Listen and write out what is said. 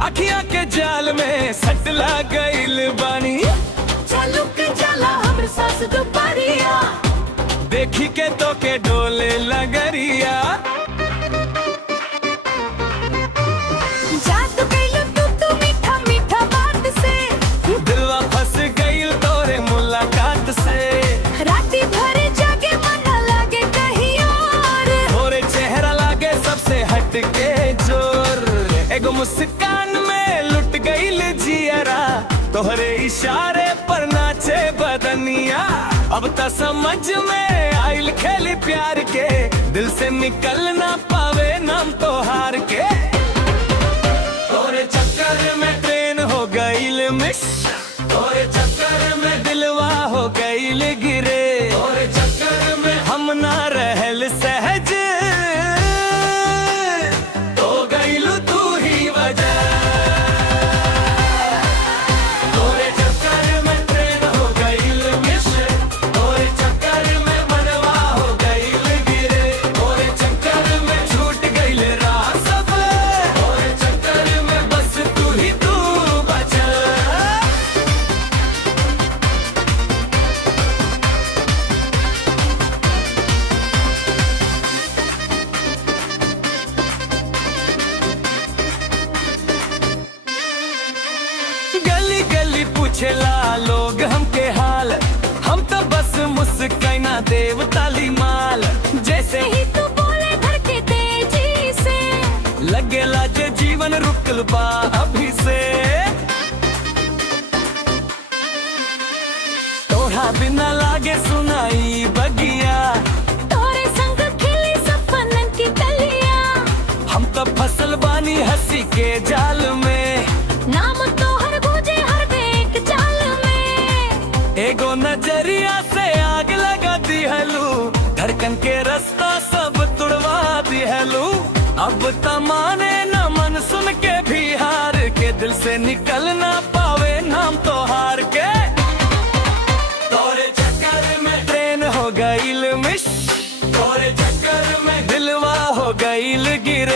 अखियां के जाल में सट ला गइल बानी। चालू के जाला हमर सास दुपहरिया, देखी के तो के डोले लगरिया। जादू कइलो तू मीठा मीठा बात से, दिलवा फंस गइल तोरे मुलाकात से। राती भर जागे मन लागे कहीं और, तोरे चेहरा लागे सबसे हटके जोर। एगो मुस्कान में लुट गइल जियरा, तोहरे इशारे पर नाचे बदनिया। अब त समझ में आइल खेल प्यार के, दिल से निकल ना पावे नाम तो हार के। तोरे चक्कर में ट्रेन हो गइल मिस, तोरे चक्कर में दिलवा हो गइल गिरे। तोरे चक्कर में हम ना रहल सहज, तो गइल तू ही वजह। तोरे चक्कर में ट्रेन हो गइल मिस, तोरे चक्कर में मनवा हो गइल गिरे। तोरे चक्कर में छूट गइल राह सब, तोरे चक्कर में बस तू ही तू बचा। गली गली पूछेला लोग हमके हाल, हम तो बस मुस्काना देव ताली माल। जैसे ही तू बोले धड़के तेजी से, लगेला जे जीवन रुकल बा अभी से। तोरा बिना लागे सुनाई बगिया, तोरे संग खिली सपनन की कलियां। हम तो फसल बानी हंसी के जाल में, नाम तोहर गूंजे हर एक चाल में। एगो नजरिया से आग लगा दिहलू, धड़कन के रास्ता सब तुड़वा दिहलू। अब तमाने न मन सुन के भी हार के, दिल से निकल ना पावे नाम तो हार के। तोरे चक्कर में ट्रेन हो गइल मिस, तोरे चक्कर में दिलवा हो गइल गिर।